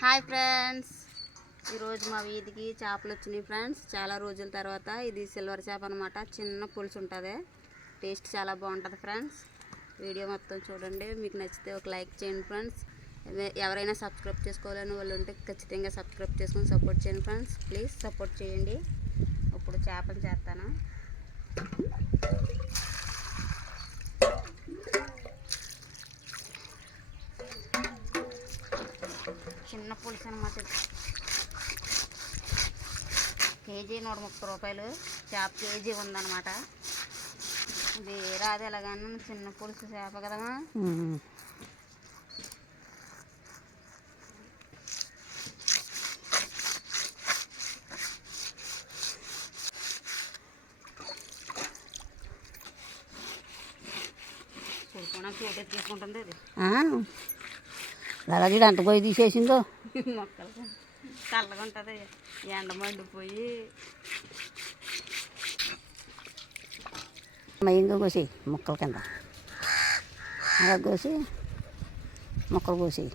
Hi friends, ఈరోజు మా వీధికి చేపలు వచ్చినాయి ఫ్రెండ్స్. చాలా రోజుల తర్వాత ఇది సిల్వర్ చేప అనమాట. చిన్న పులుసు ఉంటుంది, టేస్ట్ చాలా బాగుంటుంది ఫ్రెండ్స్. వీడియో మొత్తం చూడండి, మీకు నచ్చితే ఒక లైక్ చేయండి ఫ్రెండ్స్. ఎవరైనా సబ్స్క్రైబ్ చేసుకోవాలని వాళ్ళు ఉంటే ఖచ్చితంగా సబ్స్క్రైబ్ చేసుకొని సపోర్ట్ చేయండి ఫ్రెండ్స్. ప్లీజ్ సపోర్ట్ చేయండి. ఇప్పుడు చేపలు చేస్తాను. చిన్న పులుసు అనమాట. కేజీ 130 రూపాయలు చేప కేజీ ఉందన్నమాట. ఇది రాదు ఎలాగన్నా చిన్న పులుసు చేప కదమ్మా. చూడుకున్నా చోటే తీసుకుంటుంది అది. అలాగే అంత పోయి తీసేసిందో మొక్కలు చల్లగా ఉంటుంది, ఎండ మండిపోయి. మయంగా కోసి ముక్కల కింద అలా కోసి ముక్కలు కోసి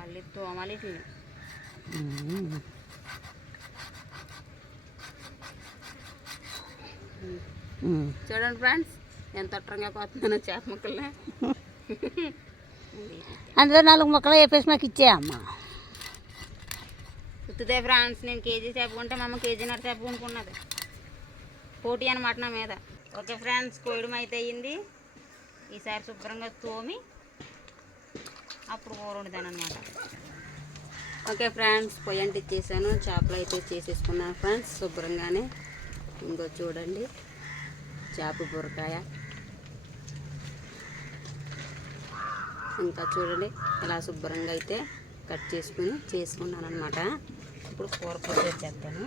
మళ్ళీ తోమాలి. చూడండి ఫ్రెండ్స్, ఎంత అట్టంగా పోతున్నానో చేప ముక్కల్ని. అందులో 4 ముక్కలు వేపేసి నాకు ఇచ్చేయమ్మా. ఉత్తుదే ఫ్రెండ్స్, నేను కేజీ చేప కొంటే మా అమ్మ కేజీన్నర చేప కొనుక్కున్నది. పోటీ అనమాట నా మీద. ఓకే ఫ్రెండ్స్, కోయడం అయితే అయ్యింది. ఈసారి శుభ్రంగా తోమి అప్పుడు కూర వండుతాను అనమాట. ఓకే ఫ్రెండ్స్, పొయ్యి అంటించేసాను. చేపలు అయితే చేసేసుకున్నాను ఫ్రెండ్స్ శుభ్రంగానే. ఇంకో చూడండి, చేప బుర్రకాయ. ఇంకా చూడండి ఇలా శుభ్రంగా అయితే కట్ చేసుకున్నాను అనమాట. ఇప్పుడు కూర ప్రిపేర్ చేస్తాను.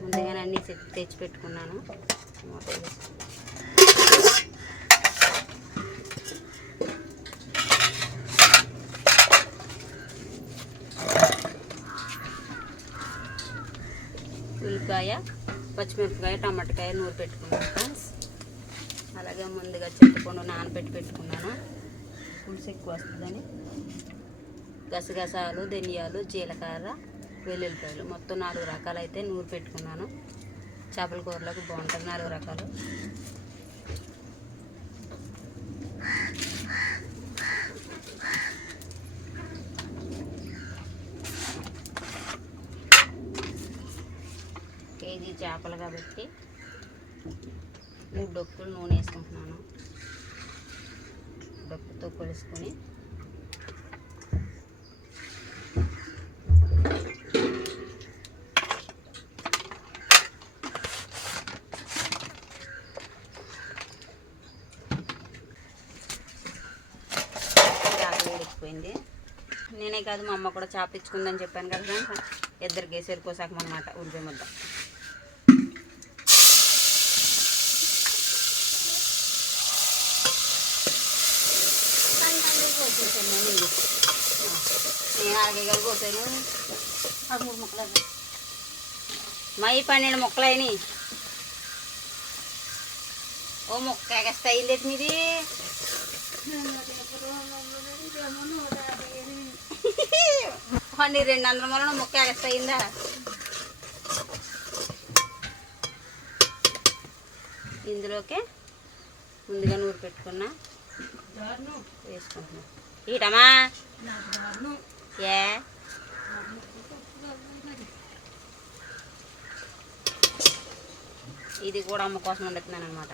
ముందుగానే అన్నీ తెచ్చి పెట్టుకున్నాను. ఉల్లిపాయ, పచ్చిమిరపకాయ, టమాటకాయ నూరు పెట్టుకున్నాను ఫ్రెండ్స్. అలాగే ముందుగా చింతపండు నానబెట్టి పెట్టుకున్నాను, పులుసు ఎక్కువ వస్తుందని. గసగసాలు, ధనియాలు, జీలకర్ర, వెల్లుల్లిపాయలు మొత్తం 4 రకాలు అయితే నూరు పెట్టుకున్నాను. చేపల కూరలోకి బాగుంటుంది 4 రకాలు. కేజీ చేపలు కాబట్టి 3 డొక్కులు నూనె వేసుకుంటున్నాను. డొక్కుతో కొలుసుకొని వేడిపోయింది. నేనే కాదు మా అమ్మ కూడా చేప ఇచ్చుకుందని చెప్పాను కదా, ఇద్దరికి సరిపోసాకం అన్నమాట. ఉల్లిపాయ ముద్ద నేను 6 గంటలు కోసాను. 13 ముక్కలు మా 12 ముక్కలు అయినాయి. ఓ ముక్క ఎగస్తా అయింది మీది. పండి 200 మూలన ముక్క ఎగస్తా అయిందా. ఇందులోకే ముందుగా నూరు పెట్టుకున్నా వేసుకుంటున్నా. ఈటమా ఏ ఇది కూడా అమ్మ కోసం వండుతున్నాను అనమాట.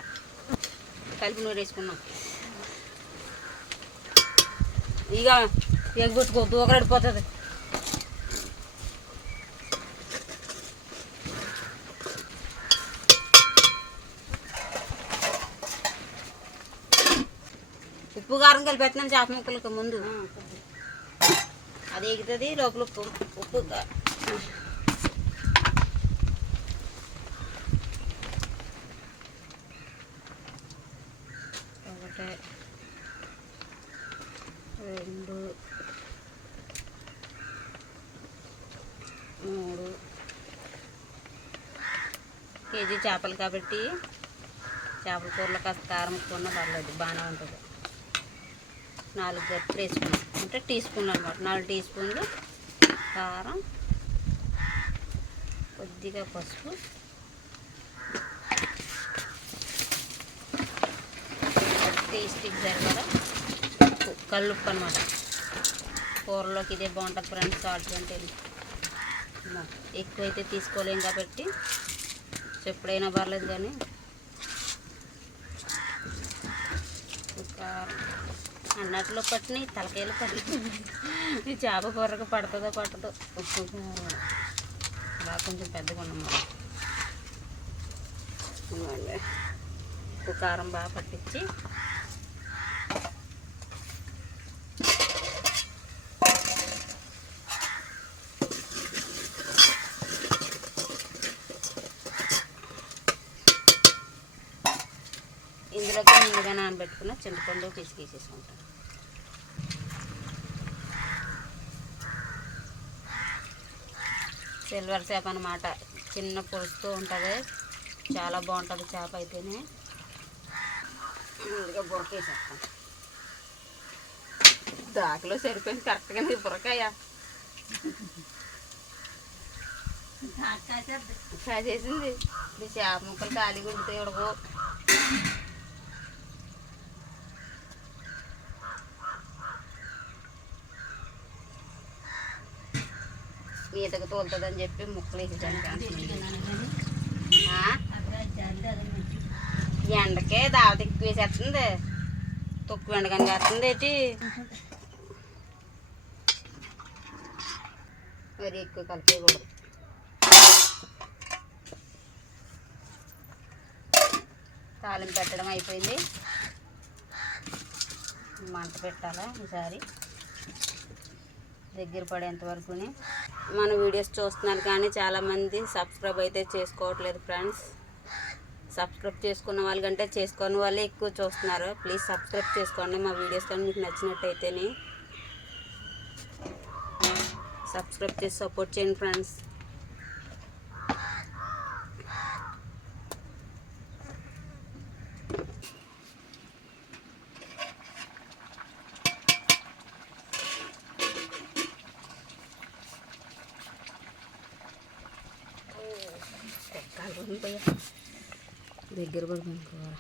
కలిపి నూరు వేసుకున్నాం. ఇక ఎగ్గుట్టుకో దూకరడిపోతుంది. ఉప్పు కారం కలిపి పెట్టినాను చేప ముక్కలకి ముందు. అది ఎగుతుంది లోపల ఉప్పు ఒకటే 2 3 కేజీ చేపలు కాబట్టి చేపల కూరలో కాస్త కారం ఎక్కువ పర్లేదు, బాగానే ఉంటుంది. 4 గరిటెలు వేసుకున్నాం, అంటే టీ స్పూన్లు అనమాట. 4 టీ స్పూన్లు కారం, కొద్దిగా పసుపు, టేస్ట్కి సరిపడా కల్లుప్పు అనమాట. కూరలోకి ఇదే బాగుంటుంది ఫ్రెండ్స్. సాల్ట్ అంటే ఎక్కువైతే తీసుకోలేం కాబట్టి ఎప్పుడైనా పర్లేదు, కానీ అన్నట్లో పట్టినాయి, తలకాయలు పట్టినాయి. ఈ చేప కూరకు పడుతుందో పట్టదో. ఉప్పు కారం బాగా కొంచెం పెద్దగా ఉన్నాం. ఉప్పు కారం బాగా పట్టించి ఇందులోకి ముందుగా నానబెట్టుకున్న చింతపండు పిసికేసేసుకుంటాం. సిల్వర్ చేప అన్నమాట. చిన్న పులుసుతో ఉంటుంది, చాలా బాగుంటుంది చేప అయితేనే. ముందుగా బురకేసేస్తాం. దాకలో సరిపోయింది కరెక్ట్గానే బురకాయ కాసేసింది. ఇది చేప ముక్కలు ఖాళీగా ఉండితే ఉడకో. ఈతకు తోలుతుందని చెప్పి ముక్కలు వేసేసాను. ఎండకే దావత ఎక్కువ వేసేస్తుంది, తక్కువ ఎండగానే వేస్తుంది ఏంటి. మరి ఎక్కువ కలిపేయకూడదు. తాలింపు పెట్టడం అయిపోయింది. మంట పెట్టాలా ఈసారి దగ్గర పడేంత వరకుని. మన వీడియోస్ చూస్తున్నారు కానీ చాలామంది సబ్స్క్రైబ్ అయితే చేసుకోవట్లేదు ఫ్రెండ్స్. సబ్స్క్రైబ్ చేసుకున్న వాళ్ళకంటే చేసుకోని వాళ్ళే ఎక్కువ చూస్తున్నారు. ప్లీజ్ సబ్స్క్రైబ్ చేసుకోండి. మా వీడియోస్ కానీ మీకు నచ్చినట్టయితేనే సబ్స్క్రైబ్ చేసి సపోర్ట్ చేయండి ఫ్రెండ్స్. దగ్గర పడుతుంది కూర.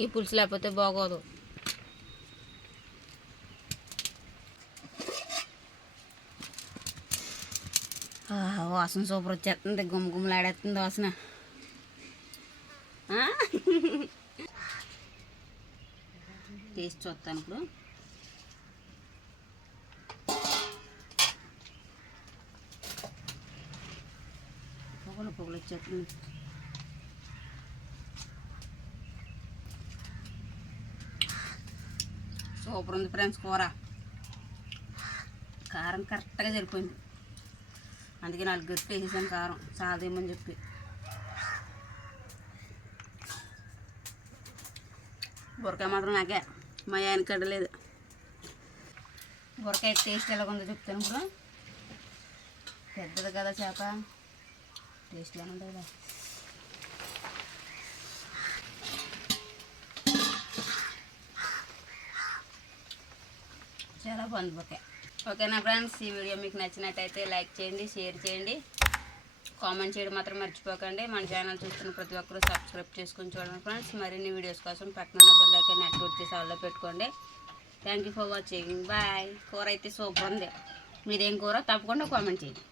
ఈ పులుసు లేకపోతే బాగోదు. వాసన సూపర్ వచ్చేస్తుంది, గుమ్మగుమ్మలాడేస్తుంది వాసన. టేస్ట్ చూస్తాను ఇప్పుడు. పొగలు వచ్చేస్తుంది. సూపర్ ఉంది ఫ్రెండ్స్ కూర. కారం కరెక్ట్గా సరిపోయింది, అందుకే 4 గరిటెలు వేసేసాను కారం సాదేమని చెప్పి. బురకాయ మాత్రం నాకే, మా ఆయన కడలేదు. బురకాయ టేస్ట్ ఎలాగుందో చెప్తాను ఇప్పుడు. పెద్దది కదా చేప, టేస్ట్ ఎలా ఉంటుంది. చాలా బాగుంది బురకాయ. ఓకేనా ఫ్రెండ్స్, ఈ వీడియో మీకు నచ్చినట్టయితే లైక్ చేయండి, షేర్ చేయండి, కామెంట్ చేయడం మాత్రం మర్చిపోకండి. మన ఛానల్ చూస్తున్న ప్రతి ఒక్కరూ సబ్స్క్రైబ్ చేసుకుని చూడండి ఫ్రెండ్స్. మరిన్ని వీడియోస్ కోసం పక్కన బెల్ ఐకాన్ యాక్టివేట్ చేసి ఆల్లో పెట్టుకోండి. Thank you for watching. Bye. కూర అయితే సూపర్ ఉంది. మీరేం కూర తప్పకుండా కామెంట్ చేయండి.